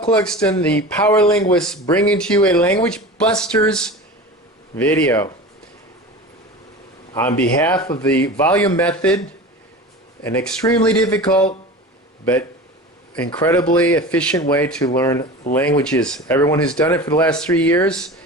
Christophe Clugston, the Power Linguist, bringing to you a Language Busters video. On behalf of the volume method, an extremely difficult but incredibly efficient way to learn languages. Everyone who's done it for the last 3 years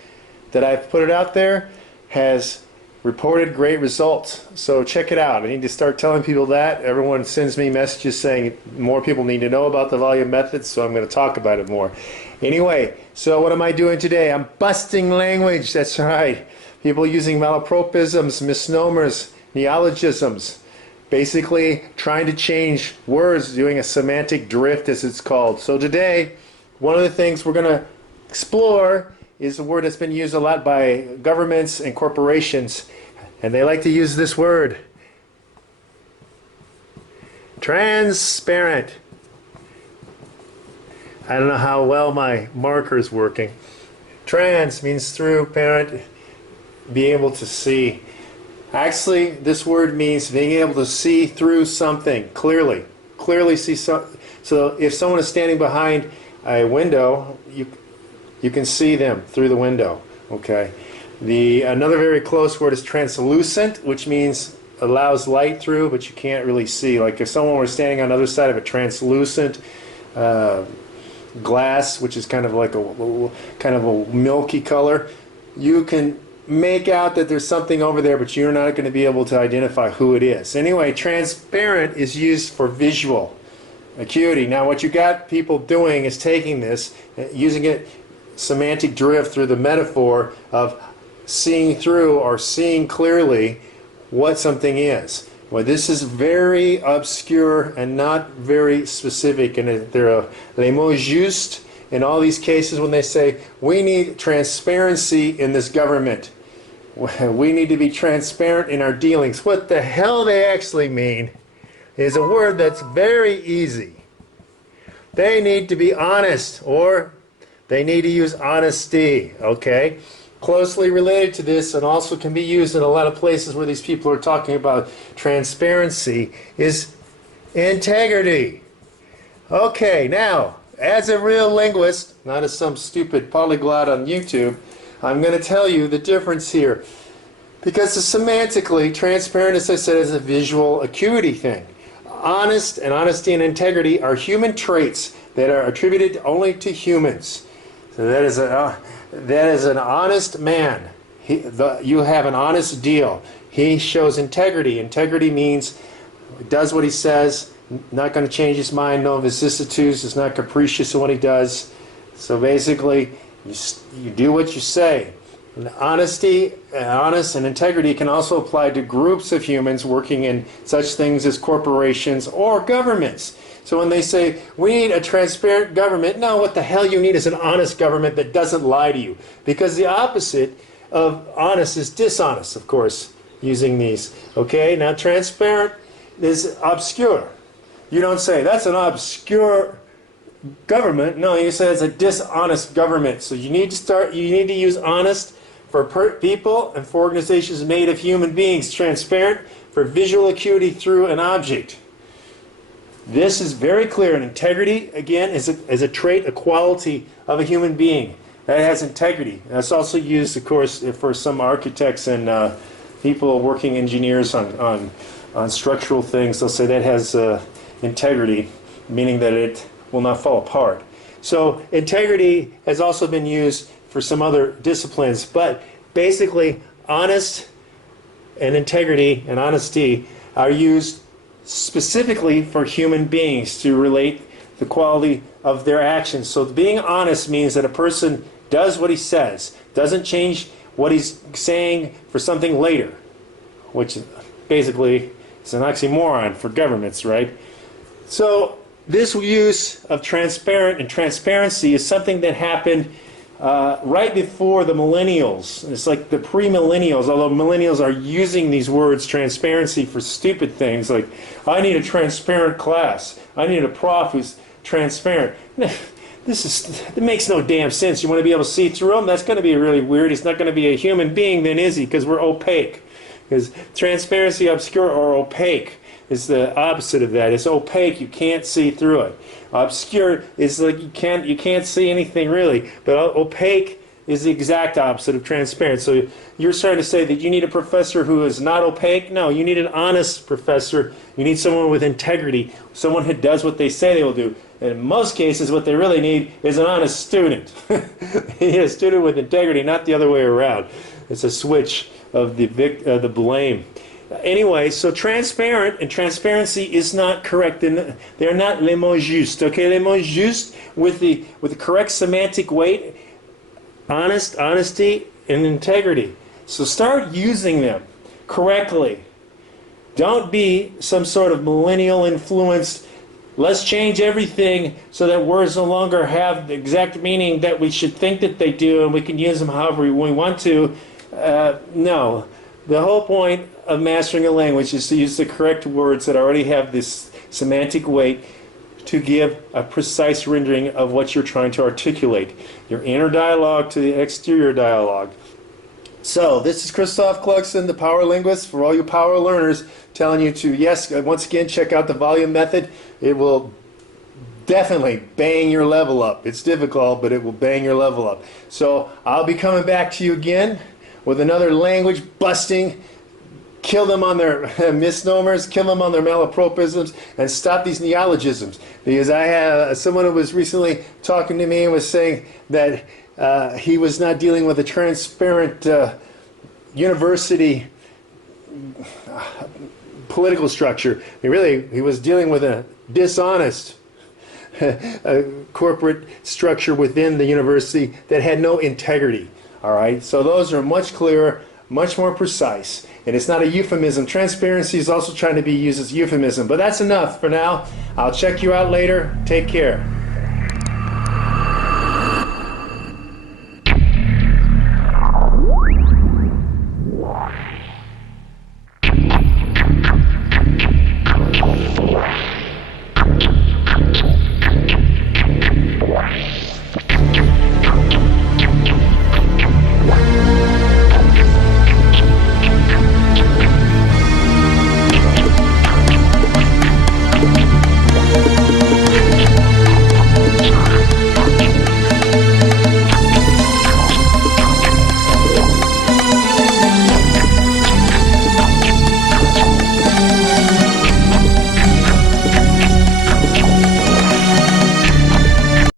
that I've put it out there has reported great results. So check it out. I need to start telling people that. Everyone sends me messages saying more people need to know about the volume method, so I'm going to talk about it more. Anyway, so what am I doing today? I'm busting language. That's right. People using malapropisms, misnomers, neologisms. Basically trying to change words, doing a semantic drift as it's called. So today, one of the things we're going to explore is a word that's been used a lot by governments and corporations, and they like to use this word. Transparent. I don't know how well my marker is working. Trans means through, parent, being able to see. Actually, this word means being able to see through something clearly. Clearly see something. So if someone is standing behind a window, you can see them through the window. Okay. Another very close word is translucent, which means allows light through, but you can't really see. Like if someone were standing on the other side of a translucent glass, which is kind of like a milky color, you can make out that there's something over there, but you're not going to be able to identify who it is. Anyway, transparent is used for visual acuity. Now what you got people doing is taking this, using it semantic drift through the metaphor of seeing through or seeing clearly what something is. Well, this is very obscure and not very specific, and they're les mots juste in all these cases when they say we need transparency in this government. We need to be transparent in our dealings. What the hell they actually mean is a word that's very easy. They need to be honest, or they need to use honesty, okay? Closely related to this, and also can be used in a lot of places where these people are talking about transparency, is integrity. Okay, now, as a real linguist, not as some stupid polyglot on YouTube, I'm going to tell you the difference here. Because semantically, transparent, as I said, is a visual acuity thing. Honest and honesty and integrity are human traits that are attributed only to humans. So that is an honest man. You have an honest deal. He shows integrity. Integrity means does what he says, not going to change his mind, no vicissitudes, is not capricious in what he does. So basically, you do what you say. And honesty, honest and integrity can also apply to groups of humans working in such things as corporations or governments. So when they say, we need a transparent government, no, what the hell you need is an honest government that doesn't lie to you. Because the opposite of honest is dishonest, of course, using these. Okay, now transparent is obscure. You don't say, that's an obscure government. No, you say it's a dishonest government. So you need to use honest for people and for organizations made of human beings. Transparent for visual acuity through an object. This is very clear, and integrity, again, is a trait, a quality of a human being. That has integrity. That's also used, of course, for some architects and people working engineers on structural things. They'll say that has integrity, meaning that it will not fall apart. So integrity has also been used for some other disciplines, but basically honest and integrity and honesty are used specifically for human beings to relate the quality of their actions. So being honest means that a person does what he says, doesn't change what he's saying for something later, which basically is an oxymoron for governments, right? So this use of transparent and transparency is something that happened right before the millennials. It's like the pre-millennials, although millennials are using these words transparency for stupid things like, I need a transparent class. I need a prof who's transparent. It makes no damn sense. You want to be able to see through him? That's going to be really weird. He's not going to be a human being then, is he? Because we're opaque. Because transparency, obscure, or opaque. is the opposite of that. It's opaque. You can't see through it. Obscure is like you can't see anything really. But opaque is the exact opposite of transparent. So you're trying to say that you need a professor who is not opaque? No, you need an honest professor. You need someone with integrity, someone who does what they say they will do. And in most cases, what they really need is an honest student. You need a student with integrity, not the other way around. It's a switch of the blame. Anyway, so transparent and transparency is not correct. They're not les mots justes. Okay, les mots justes with the correct semantic weight, honesty, and integrity. So start using them correctly. Don't be some sort of millennial influenced, let's change everything so that words no longer have the exact meaning that we should think that they do and we can use them however we want to. No. The whole point of mastering a language is to use the correct words that already have this semantic weight to give a precise rendering of what you're trying to articulate. Your inner dialogue to the exterior dialogue. So, this is Christophe Clugston, the Power Linguist, for all you power learners, telling you to, yes, once again, check out the volume method. It will definitely bang your level up. It's difficult, but it will bang your level up. So, I'll be coming back to you again with another language busting. Kill them on their misnomers, kill them on their malapropisms, and stop these neologisms. Because I have someone who was recently talking to me and was saying that he was not dealing with a transparent university political structure. He was dealing with a dishonest corporate structure within the university that had no integrity. All right, so those are much clearer, much more precise, and it's not a euphemism. Transparency is also trying to be used as euphemism, but that's enough for now. I'll check you out later. Take care.